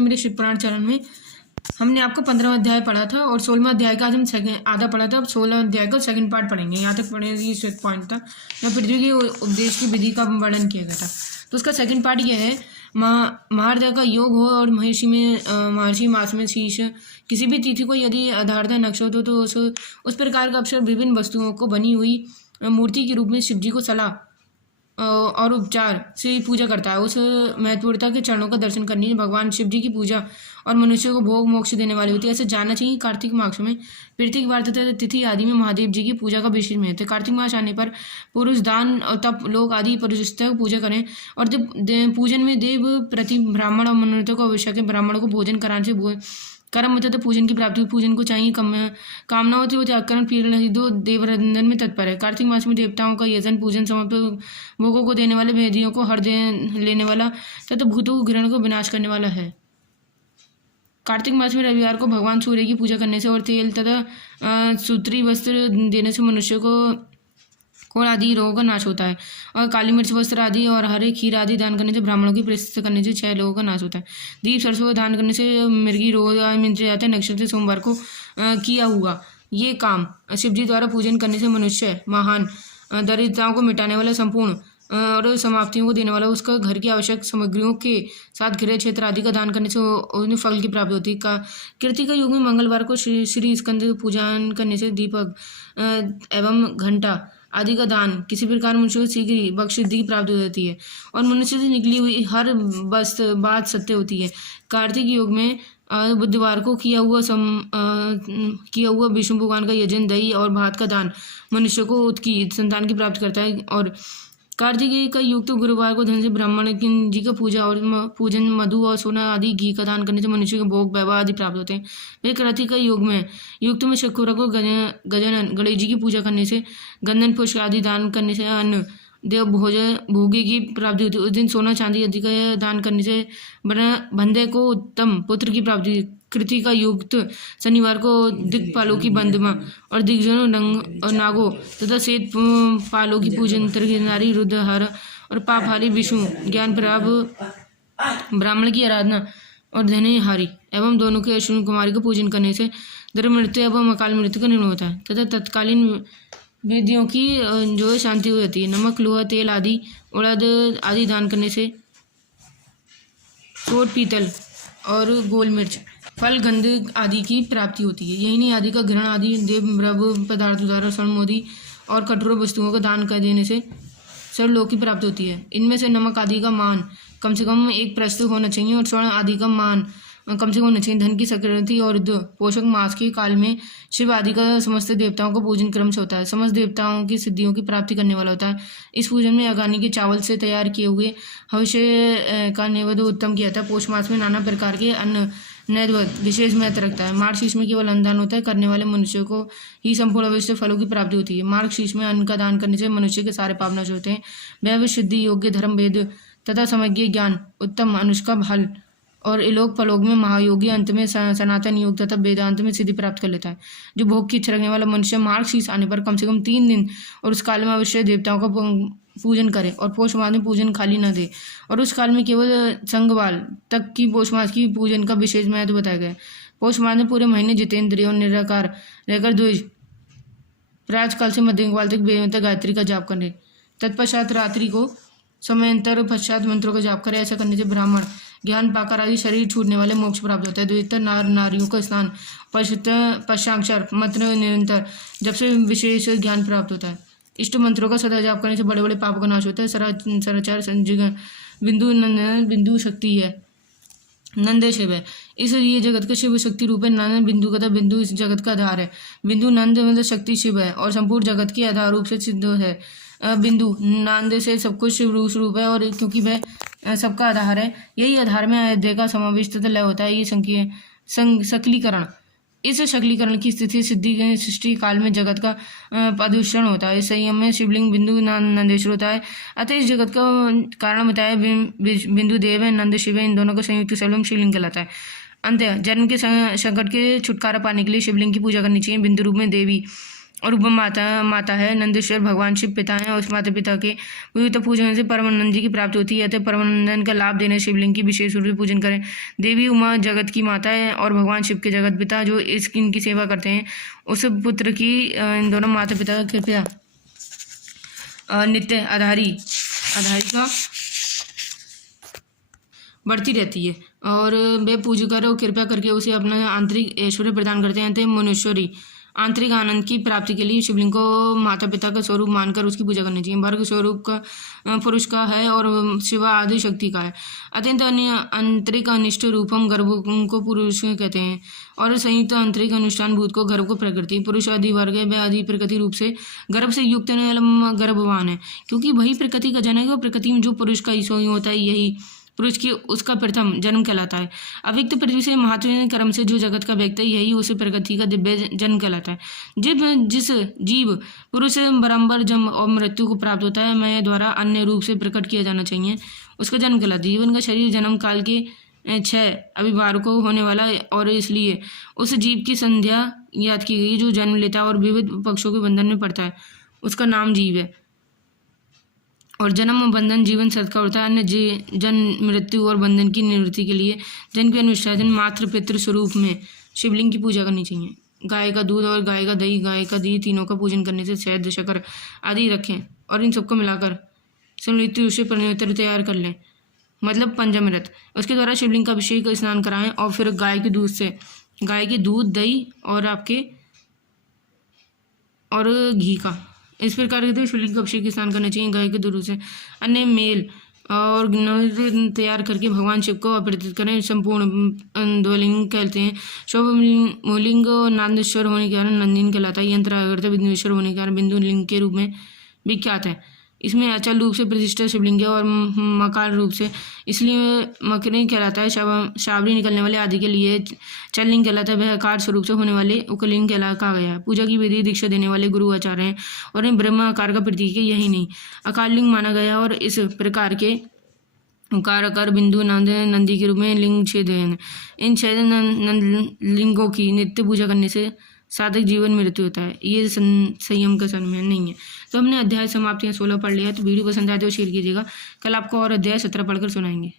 मेरे शिव पुराण चरण में हमने आपको 15वां अध्याय पढ़ा था और 16वां अध्याय का आज हम सेकंड आधा पढ़ा था। अब 16वां अध्याय का सेकंड पार्ट पढ़ेंगे। यहाँ तक पढ़ेंगे इस पॉइंट तक जब पृथ्वी के उपदेश की विधि का वर्णन किया गया था। तो उसका सेकंड पार्ट यह है, महारदय का योग हो और महर्षि मास में शीश किसी भी तिथि को यदि आधारता नक्षत्र हो तो उस प्रकार का अक्षर विभिन्न वस्तुओं को बनी हुई मूर्ति के रूप में शिव जी को सलाह और उपचार से पूजा करता है। उस महत्वपूर्णता के चरणों का दर्शन करने से भगवान शिव जी की पूजा और मनुष्य को भोग मोक्ष देने वाली होती है। ऐसे जानना चाहिए कार्तिक मास में पृथ्वी वार तथा तिथि आदि में महादेव जी की पूजा का विशेष महत्व है। कार्तिक मास आने पर पुरुष दान और तप लोग आदि परिस्थितियों को पूजा करें और पूजन में देव प्रति ब्राह्मण और मनोरथों को आवश्यक है। ब्राह्मणों को भोजन कराने से कर्म होता है तो पूजन की प्राप्ति। पूजन को चाहिए कामना होती है वो त्यागकरण पीड़न दो देवरंदन में तत्पर है। कार्तिक मास में देवताओं का यजन पूजन समर्पण भोगों को देने वाले भेदियों को हर लेने वाला तथा भूतों को ग्रहण को विनाश करने वाला है। कार्तिक मास में रविवार को भगवान सूर्य की पूजा करने से और तेल तथा सूत्री वस्त्र देने से मनुष्य को कोढ़ आदि रोगों का नाश होता है। और काली मिर्च वस्त्र आदि और हरे खीर आदि दान करने से ब्राह्मणों की प्रशस्ति करने से 6 लोगों का नाश होता है। दीप सरसों दान करने से मृगी रोग मिल जाते हैं। नक्षत्र सोमवार को किया हुआ ये काम शिव जी द्वारा पूजन करने से मनुष्य महान दरिद्रताओं को मिटाने वाला संपूर्ण और समाप्तियों को देने वाला उसका घर की आवश्यक सामग्रियों के साथ घिरे क्षेत्र आदि का दान करने से उन्हें फल की प्राप्ति होती है। कृतिक युग में मंगलवार को श्री स्कंद पूजन करने से दीपक एवं घंटा आदि का दान किसी प्रकार मनुष्य को शीघ्र बख्श सिद्धि की प्राप्ति हो जाती है और मनुष्य से निकली हुई हर बात सत्य होती है। कार्तिक युग में बुधवार को किया हुआ विष्णु भगवान का यजन दही और भात का दान मनुष्य को उसकी संतान की प्राप्ति करता है। और कार्तिक का युग तो गुरुवार को धन से ब्राह्मण जी का पूजा और पूजन मधु और सोना आदि घी का दान करने से मनुष्य को भोग वैभव आदि प्राप्त होते हैं। वे कार्तिक का युग में युक्त में शकुरा को गजानन गणेश जी की पूजा करने से गंधन पुष्प आदि दान करने से अन्न देव भोगे की प्राप्ति होती है। उस दिन सोना चांदी आदि का दान करने से बंधे को उत्तम पुत्र की प्राप्ति। कृति का युक्त शनिवार को दिक्पालों की बंदमा और दिग्जनों और नागों तथा श्वेत पालों की पूजन नारी रुद्रहर और पापहारी विष्णु ज्ञान प्राप्त ब्राह्मण की आराधना और धनहारी एवं दोनों के अश्विनी कुमारी को पूजन करने से द्रव्य मृत्यु एवं अकाल मृत्यु का निर्णय होता है तथा तत्कालीन वेदियों की जो है शांति हो जाती है। नमक लोहा तेल आदि उड़द आदि दान करने से चोट पीतल और गोल मिर्च फल गंध आदि की प्राप्ति होती है। यही नहीं आदि का ग्रहण आदि देव द्रव्य पदार्थ उदार स्वर्ण और कठोर वस्तुओं का दान कर देने से सर्वलोक की प्राप्ति होती है। इनमें से नमक आदि का मान कम से कम 1 प्रस्तुत होना चाहिए और स्वर्ण आदि का मान कम से कम होना चाहिए। धन की संक्रांति और पोषक मास के काल में शिव आदि का समस्त देवताओं का पूजन क्रम से होता है। समस्त देवताओं की सिद्धियों की प्राप्ति करने वाला होता है। इस पूजन में अगानी के चावल से तैयार किए हुए हविष्य का नैवेद्य उत्तम किया था। पौष मास में नाना प्रकार के अन्न नैवेद्य विशेष महत्व रखता है। मार्ग शीर्ष में केवल अन्नदान होता है। करने वाले मनुष्य को ही संपूर्ण अवश्य फलों की प्राप्ति होती है। मार्ग शीर्ष में अन्न का दान करने से मनुष्य के सारे पाप नष्ट होते हैं। वह सिद्धि योग्य धर्म वेद तथा समज्ञ ज्ञान उत्तम अनुष्का हल और इलोक पलोक में महायोगी अंत में सनातन योग तथा वेदांत में सिद्धि प्राप्त कर लेता है। जो भोग की इच्छा रखने वाला मनुष्य मार्ग शीर्ष आने पर कम से कम 3 दिन और उस काल में अवश्य देवताओं का पूजन करे और पौष मास में पूजन खाली न दे। और उस काल में केवल संगवाल तक की पौष मास की पूजन का विशेष महत्व बताया गया है। पौष मास में पूरे महीने जितेंद्रिय और निराकार रहकर द्विज प्रातःकाल से मध्यकाल तक वेदांत गायत्री का जाप करें। तत्पश्चात रात्रि को समयांतर पश्चात मंत्रों का जाप करें। ऐसा करने से ब्राह्मण ज्ञान पाकर आदि शरीर छूटने वाले मोक्ष प्राप्त होता है। द्वितीय नारियों का स्नान पश्चाक्षर मंत्र निरंतर जब से विशेष ज्ञान प्राप्त होता है। इष्ट मंत्रों का सदा जाप करने से बड़े बड़े पाप का नाश होता है। सराचार बिंदु शक्ति है नंद शिव है। इसलिए जगत का शिव शक्ति रूप है। नंद बिंदु का बिंदु इस जगत का आधार है। बिंदु नंद मतलब शक्ति शिव है और संपूर्ण जगत के आधार रूप से सिद्ध है। बिंदु नंद से सब कुछ शिव स्वरूप है और क्योंकि वह सबका आधार है यही आधार में अयोध्या का समावेश तथा लय होता है। ये सकलीकरण इस शकलीकरण की स्थिति सिद्धि सृष्टि काल में जगत का प्रदूषण होता है। संयम में शिवलिंग बिंदु नंदेश्वर होता है। अतः इस जगत का कारण बताया बिंदु देव है नंद शिव है। इन दोनों का संयुक्त शिवलिंग कहलाता है। अंत जन्म के संकट के छुटकारा पाने के लिए शिवलिंग की पूजा करनी चाहिए। बिंदु रूप में देवी और उपमा माता है। नंदीश्वर भगवान शिव पिता हैं और उस माता पिता के विविध पूजन से परमानंद जी की प्राप्ति होती है। अतः परमानंद का लाभ देने शिवलिंग की विशेष रूप से पूजन करें। देवी उमा जगत की माता है और भगवान शिव के जगत पिता जो इनकी सेवा करते हैं उस पुत्र की इन दोनों माता पिता का कृपया नित्य आधारी का बढ़ती रहती है और वे पूजा कर और कृपया करके उसे अपना आंतरिक ऐश्वर्य प्रदान करते हैं। तो मनुष्यरी आंतरिक आनंद की प्राप्ति के लिए शिवलिंग को माता पिता का स्वरूप मानकर उसकी पूजा करनी चाहिए। वर्ग स्वरूप का पुरुष का है और शिवा आदि शक्ति का है। अत्यंत आंतरिक अनिष्ट रूपम गर्भ को पुरुष कहते हैं और संयुक्त आंतरिक अनुष्ठान भूत को गर्भ को प्रकृति। पुरुष आदि वर्ग है, वह आदि प्रकृति रूप से गर्भ से युक्त गर्भवान है, क्योंकि वही प्रकृति का जनक है और प्रकृति में जो पुरुष का ईश्वर होता है यही पुरुष की उसका प्रथम जन्म कहलाता है। अव्यक्त पृथ्वी से महत्व कर्म से जो जगत का व्यक्त है यही उस प्रकृति का दिव्य जन्म कहलाता है। जिस जीव पुरुष बराबर जन्म और मृत्यु को प्राप्त होता है मैं द्वारा अन्य रूप से प्रकट किया जाना चाहिए उसका जन्म कहलाता है। जीवन का शरीर जन्म काल के 6 अविवार को होने वाला और इसलिए उस जीव की संध्या याद की गई जो जन्म लेता है और विविध पक्षों के बंधन में पड़ता है उसका नाम जीव है। और जन्म बंधन जीवन सत का होता है। अन्य जन्म मृत्यु और बंधन की निवृत्ति के लिए जन के अनुष्ठान मात्र पितृ स्वरूप में शिवलिंग की पूजा करनी चाहिए। गाय का दूध और गाय का दही तीनों का पूजन करने से शहद शक्कर आदि रखें और इन सबको मिलाकर समृद्धि से पवित्र तैयार कर लें, मतलब पंचामृत। उसके द्वारा शिवलिंग का अभिषेक स्नान कराएं और फिर गाय के दूध दही और घी का इस प्रकार के शिवलिंग का अभिषेक स्नान करना चाहिए। गाय के दूध से अन्य मेल और तैयार करके भगवान शिव को अर्पित करें। संपूर्ण द्वलिंग कहते हैं। शोभलिंग नादेश्वर होने के कारण नंदीन कहलाता है। यंत्र आगरता बिंदुश्वर होने के कारण बिंदु लिंग के रूप में विख्यात है। इसमें अचल रूप से प्रतिष्ठा शिवलिंग है और मकार रूप से इसलिए मकरी कहलाता है। शावरी निकलने वाले आदि के लिए चललिंग कहलाता है। वह आकार स्वरूप से होने वाले उकलिंग कहा गया है। पूजा की विधि दीक्षा देने वाले गुरु आचार्य हैं और इन ब्रह्म आकार का प्रतीक है यही नहीं अकालिंग माना गया और इस प्रकार के आकार बिंदु नंदी के रूप में लिंग छेद है। इन छेद लिंगों की नित्य पूजा करने से साधक जीवन मृत्यु होता है। ये संयम का समय नहीं है। तो हमने अध्याय समाप्त 16 पढ़ लिया है। तो वीडियो पसंद आए तो शेयर कीजिएगा। कल आपको और अध्याय 17 पढ़कर सुनाएंगे।